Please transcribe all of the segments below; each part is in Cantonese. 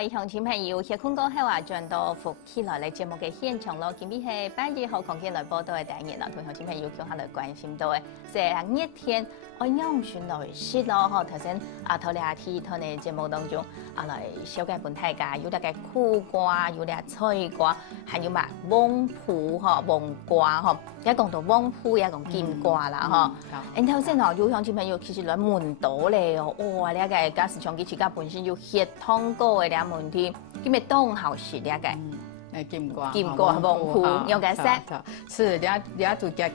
位鄉親朋友，熱空過後啊，轉到福起來嚟節目嘅現場咯。今日係8月號空氣來報道嘅單元啦，同鄉親朋友叫下來關心到嘅，係熱天我養選來説咯，嗬頭先頭兩天喺嘅節目當中來小解本大家有啲嘅苦瓜，有啲菜瓜，還有嘛黃埔嗬黃瓜嗬，一講到黃埔，一講金瓜啦嗬。頭先有鄉親朋友其實來問到咧，哇！呢個假使長期自家本身有血統過嘅啲問題，咁咪當後是呢個金瓜黃埔有嘅識，是兩組嘅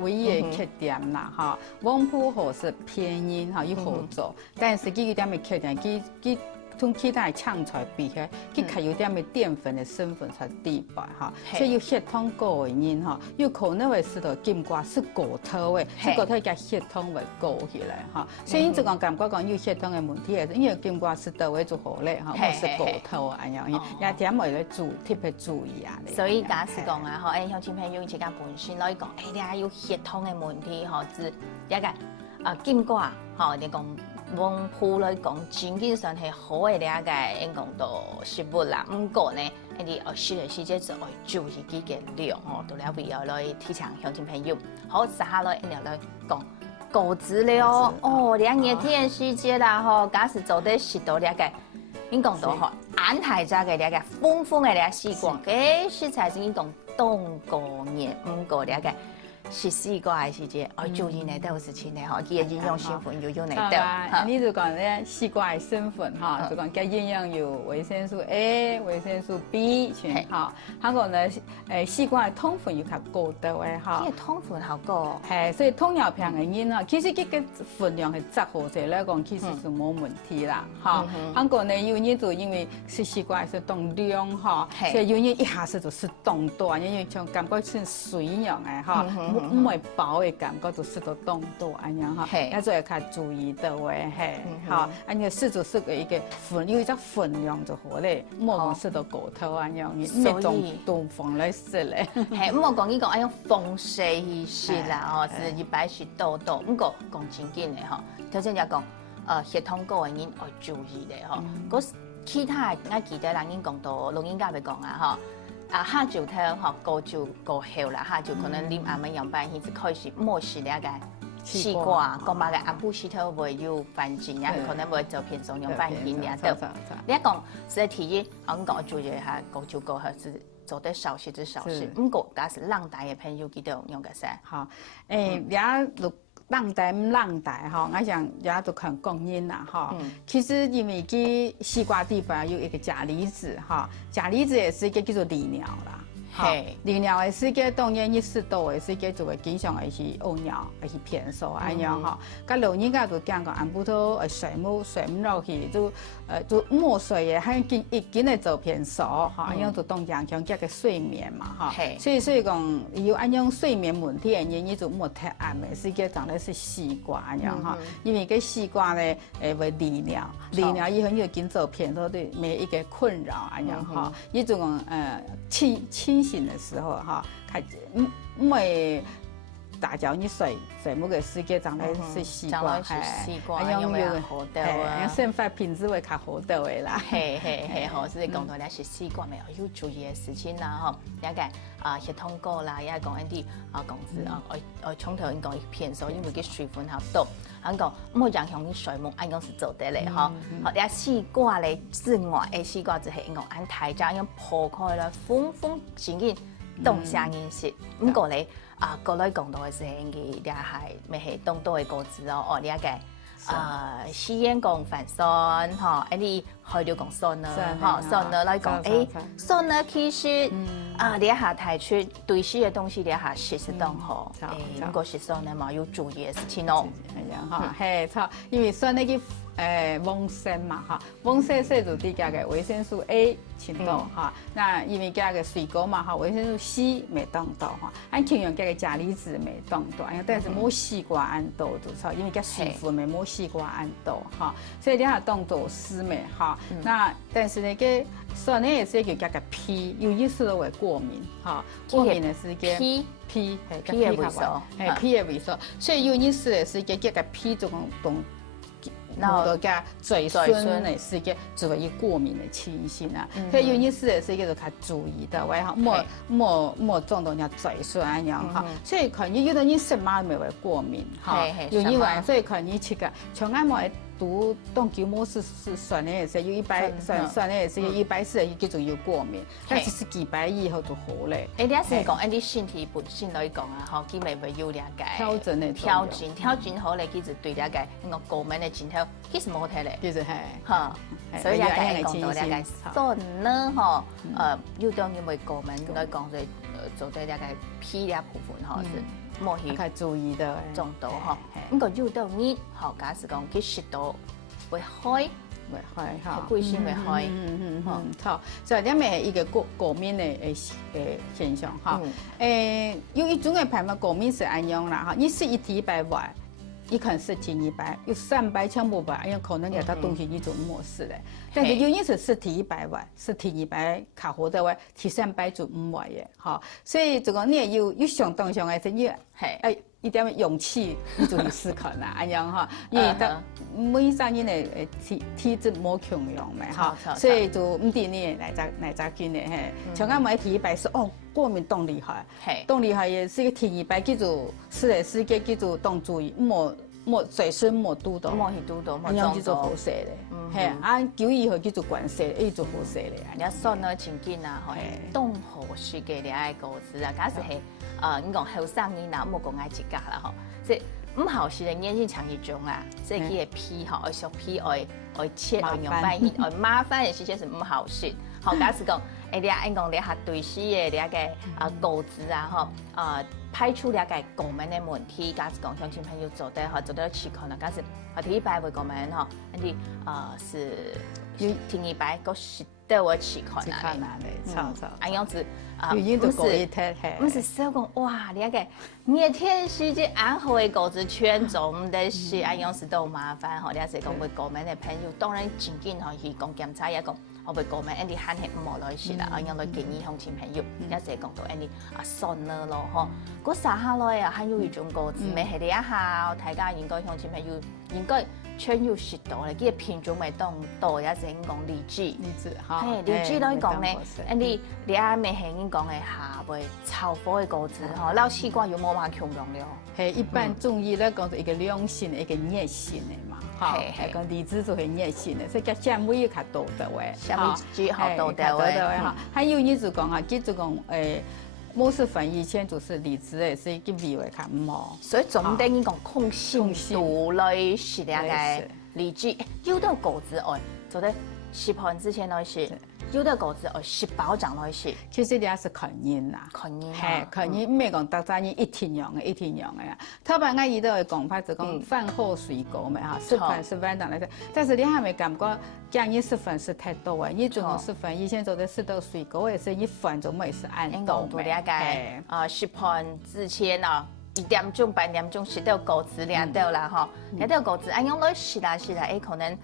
唯一嘅缺點啦，哈。黃埔河是偏硬哈，又好做，但是佢有點嘅缺點，佢同其他搶菜比起來，佢較有點嘅澱粉嘅成分才低吧，哈。所以有血統高嘅人哈，有可能會使到金瓜是骨頭嘅，是骨頭加血統會高起來哈。所以就講感覺講有血統嘅問題係，因為金瓜是豆為做好咧，哈，唔是骨頭啊樣，也點為咧特別注意啊。所以假使講啊，嗬，鄉親朋友自家本身來講，你有血統嘅問題，嗬，是一個金瓜，嗬，你講。黃埔來講，真經上係好嘅一個應講到食物啦。唔過呢，你食嘅時節就要注意幾個量哦，到了為要來提倡鄉親朋友。好，接下來一條來講果子了哦，兩熱天時節啦，嗬，假使做得食到呢個，應講到嗬，安泰家嘅呢個豐豐嘅呢個西瓜，嘅食材是應講冬過年，唔過呢個。是西瓜嘅時節，我注意呢都是錢嘅嗬，佢嘅營養成分要用嚟得。你就講咧西瓜嘅成分哈，就講嘅營養有維生素 A、維生素 B 全哈。還有呢，西瓜嘅糖分又較高度嘅哈。呢個糖分好高。係，所以糖尿病嘅人啊，其實佢嘅分量係雜好些來講，其實是冇問題啦，哈。還有呢，有人就因為食西瓜是凍量哈，所以有人一下子就食凍多，因為像感覺像水樣嘅哈。唔會飽嘅感覺，就食到凍多咁樣哈，要做要較注意到嘅，係，嚇，咁個食就食嘅一個分，有一隻分量就好咧，唔好講食到骨頭咁樣，唔種東方來食咧。係，唔好講呢個哎用風水意思啦，哦，是一擺是多多，唔過講正經嘅嗬，頭先就講血統高嘅人要注意嘅嗬，嗰其他我記得人已經講到錄音家咪講啊嗬。下晝頭嗬，過晝過後啦，下晝可能你啱啱上班，先至開始冇食呢個西瓜，講埋個阿布西頭會有反正呀，可能會做片種用半天呀都。你一講是提議，我講注意下過晝過後是做得少食就少食，唔過假使冷大嘅朋友記得用個啥？好，冷帶唔冷帶哈，我想也都看供應啦哈。其實因為佢西瓜底板有一個鉀離子哈，鉀離子也是一個叫做利尿啦。係，利尿嘅是個當然一適度嘅是個就會經常係屙尿，係偏數咁樣哈。咁老人家就講個按骨頭水母落去就冇水嘅，喺見嚟做偏數哈，咁樣就當影響個睡眠嘛哈。所以講有咁樣睡眠問題嘅人，就冇太暗嘅，是個當然是西瓜咁樣哈。因為個西瓜咧會利尿以後又見做偏數對每一個困擾咁樣哈。呢種清醒的時候哈，唔會打攪你睡夢嘅時間，長得是西瓜，係，有冇好到啊？生活品質會較好到嘅啦。係，好，所以講到咧食西瓜咪要注意嘅事情啦，嗬，一個血統高啦，一個講一啲講是我從頭講一片數，因為佢水分好多，講唔好影響你睡夢，按講是做得嚟，嗬。好，你西瓜咧之外，西瓜就係講按大隻咁破開啦，豐正經凍聲飲食，唔過你。過來講到嘅時候，佢哋係咪係當多嘅果子咯？呢一個西煙講反酸，嗬，一啲海料講酸啦，嗬，酸啦來講，酸啦其實呢一下提出對食嘅東西，呢一下食是當好，唔過食酸咧嘛要注意嘅事情咯，係啊，嚇，係錯，因為酸呢個旺盛嘛，哈，旺盛攝入啲嘅維生素 A 程度哈，那因為嘅水果嘛，哈，維生素 C 未當到哈，按同樣嘅鉀離子未當到，但是冇西瓜按到就錯，因為嘅水分咪冇西瓜按到哈，所以你下當做絲咪哈，那但是呢個酸呢也是一個嘅皮，有意思都會過敏哈，過敏嘅是個皮係皮嘅萎縮，係皮嘅萎縮，所以有意思嘅是個皮就講然后加嘴唇呢是一个主要过敏的情形啊。所以有意思的是一个较注意的，喂哈，莫撞到人家嘴唇安样哈。所以可能有的人什么没会过敏哈，有因为所以可能吃个像俺们读动球膜是酸的，也是有酸的也是140叫做有过敏，但其实几百以后就好嘞。你也是讲，你身体本身来讲啊，吼，基本会有了解调整好嘞，其实对了解那个过敏的症头，其实冇好睇嘞。其实系，哈，所以了解讲到了解酸呢，吼，有当因为过敏来讲做对了解皮了部分吼是。莫去注意的中度哈，不过有到你好，假使讲佢食到会开哈，贵心会开，好，这里面一个过敏的现象哈，有一种的排嘛过敏是安样啦哈，你是一体白外。你可能是体一白，有300强不白，因为可能给他东西一种模式的。但是有一是体100外，是体100卡活的话，体300就5外的，哈。所以这个你也有相当上来是你一点勇气，你就去思考啦，安样哈。因为每3人的体质冇强样嘛，哈，所以就唔定你来咋见的嘿。像俺买体100是过敏动厉害，动厉害也是一个体100叫做是个叫做动注意莫嘴唇莫嘟到，莫去嘟到，莫叫做好势咧，嘿，久以后叫做关势，伊做好势咧。人家说呢，情景啊，吼，动好势嘅恋爱故事啊，假使系你讲后生人呐，莫讲爱一家啦，吼，即唔好势嘅眼睛长一种啊，即佢嘅皮吼，爱削皮爱切爱用白热爱麻烦嘅事情是唔好势，好，假使讲。你讲你下对视的了解构子啊，吼，排除了解过敏的问题，假使讲乡亲朋友做得好，做得起可能，假使第100会过敏吼，你是听100个是对我起可能的，安样子不是说讲哇，了解热天时节安好的果子全种的是安样子都麻烦吼，了解讲会过敏的朋友，当然真紧吼去讲检查一讲。我会讲明，你喊起唔好来事啦，我用来建议乡亲朋友，一直讲到你酸了咯吼，嗰撒下来啊，还有一种果子，咪系你一下，大家应该乡亲朋友应该全有识到咧，佢品种咪当多，一直讲荔枝，哈，荔枝来讲咧，你阿咪系应讲嘅下位炒火嘅果子吼，老西瓜有冇嘛强用了？系一般中医咧讲做一个凉性的，一个热性的嘛。好，讲荔枝就很热性的，所以加纤维也较多的喂，纤维质好多的喂哈。还有你就讲哈，记住讲摩斯粉以前就是荔枝的，是一个味会较唔好。所以总等于讲控性度类是了个荔枝，有的果子哦，做的食盘之前那是。有的果子食饱长那些，其实也是看人啦，看人唔系讲大家人一天用的呀。特别我遇到的讲法就讲饭后水果嘛哈，吃饭当来的，但是你还没感觉建议吃饭是太多诶，你总共吃饭以前做的吃到水果也是你饭总没是按多嘛，食盘之前啊。1点钟、半点钟食到果子两到啦哈，两到果子，按用来食啦，可能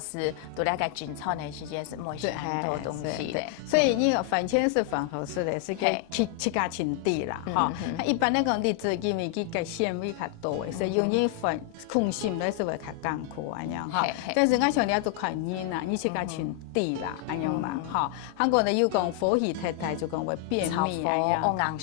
是都了解紧凑的时间是没吃很多东西的，所以那个饭前是饭后是的，是个吃加清底啦哈。一般那个荔枝因为佢个纤维较多的，所以用你饭空心来是会较艰苦安样哈。但是我想你要做看人啦，你吃加清底啦安样啦哈。韩国呢有讲火气太大就讲会便秘安样，欧阳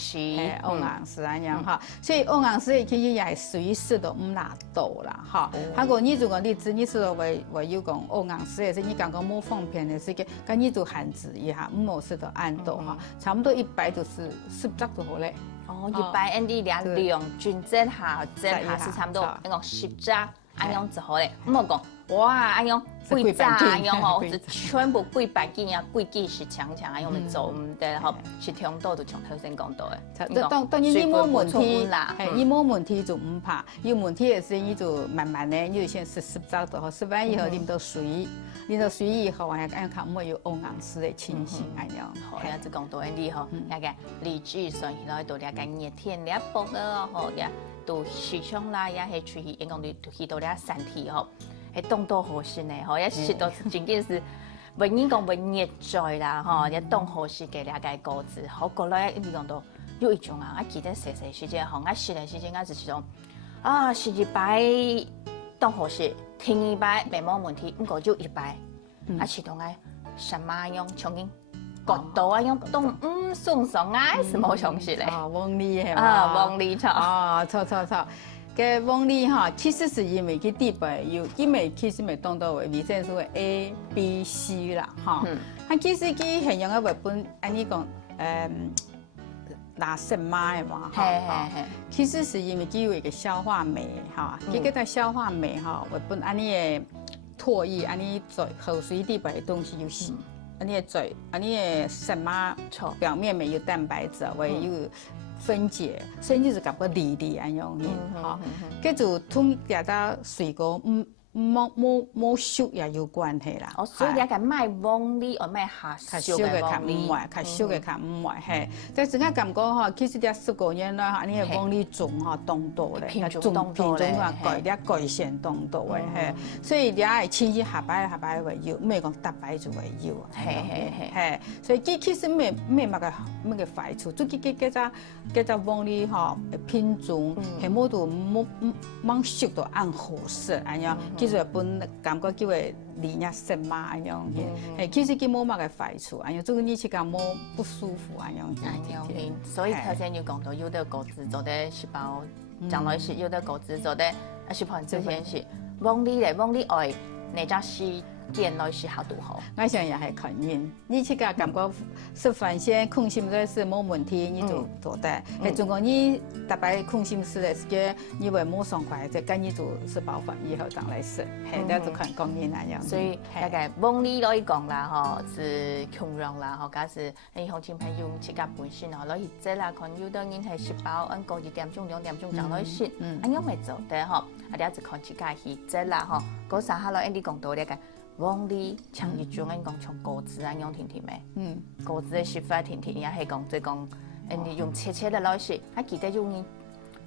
氏安样哈，所以。欧阳氏其实也系随时都唔拿到啦，哈。韩国你如果荔枝，你是为有讲欧阳氏也是你刚刚冇放片的是个，咁你就限制一下，唔好是都按到哈，差不多100就是10只就好嘞。100 ND 量均整下是差不多，那个10只按样就好嘞，唔好讲哇，按样贵炸按样吼，全部贵百斤啊，贵几是强按样咪做唔得吼，是听到就像头先讲到的。当然你冇问题，你冇问题就唔怕，有问题的时你就慢慢的，你就先吃10只就好，吃完以后啉到水，啉到水以后啊，按看冇有欧阳氏的情形按样。好，呀，就讲到你吼，那个荔枝算起来都那个热天热薄了吼呀。都时常啦，也系出去，因讲你去到了山体吼，系冻到好些呢，吼，也食到真正是，不应讲不热在啦，吼，也冻好些嘅了解果子，好过来一讲到有一种啊，我记得时间吼，我食的时间我就是讲，食100冻好些，听一摆袂冇问题，不过就一摆，其中哎什么样重新角度啊，用动送上哎是冇常识嘞。往里系嘛？往里错。错。个往里哈，其实是因为佢底背有，因为其实咪当到为微生素 A、B、C 啦，哈。其实佢形容嘅日本，安尼讲，拿什么的嘛？其实是因为佢有一个消化酶，哈，佢个消化酶哈，日本安尼嘅唾液，安尼在河水底背嘅东西有是，安尼嘅嘴，安尼嘅什么表面没有蛋白质，为有。分解，甚至是感觉离安样嘅，哈，跟住同其他水果冇熟也有关系啦。所以你讲卖往里，而卖下熟嘅往里，较熟嘅较唔坏，嘿。但是我感觉哈，其实啲15年啦，你嘅往里种哈当多咧，品种话改善当多嘅，嘿。所以你係亲戚下擺為要，唔係講搭擺就為要，係。所以其實咩乜嘅壞處，最幾隻往里哈品種係冇到冇熟到暗紅色，咁樣。其實本感覺叫為裡面什麼咁樣嘅，其實佢冇乜嘅壞處，咁樣做你去講冇不舒服咁樣。所以頭先你講到有的果子做的細胞，將來是有的果子做的細胞之前是往里愛你只是見來是好多好。我想也係肯定，你去個感覺食飯先空心在是冇問題，你就做得。係中國你特別空心食的時間，你會冇爽快，就跟你做吃飽飯以後當來食，係那就看供應那樣。所以大概往里來講啦，吼是窮人啦，吼假是你鄉親朋友自家本身吼來去食啦，可能有的人係食飽，按個1點鐘2點鐘就來食，按樣咪做得吼，啊啲就看自家去食啦，吼嗰時候來你講到咧個。往里像一種，你講像果子啊，樣甜甜的，果子的食法甜甜，也係講即講，你用切的來食，啊記得用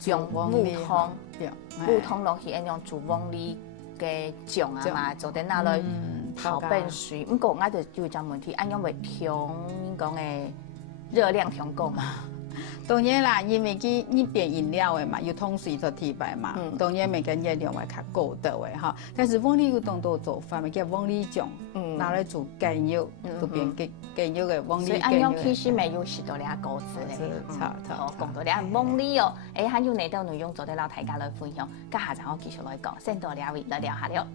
用烏湯落去，用煮往里嘅醬啊嘛，做啲拿來泡變水。不過我就有一個問題，按樣會調你講嘅熱量調高嘛？當然啦，因為你變飲料的嘛，有湯水做替代嘛，當然每個熱量會較高的嘅哈。但是往里有當多做法，咪叫往里醬，拿來做雞肉，就變雞肉嘅往里。所以按樣其實沒有許多啲果子咧，好講到啲往里哦，還有哪道內容做得到大家來分享，家下就我繼續來講，先到兩位來聊下了。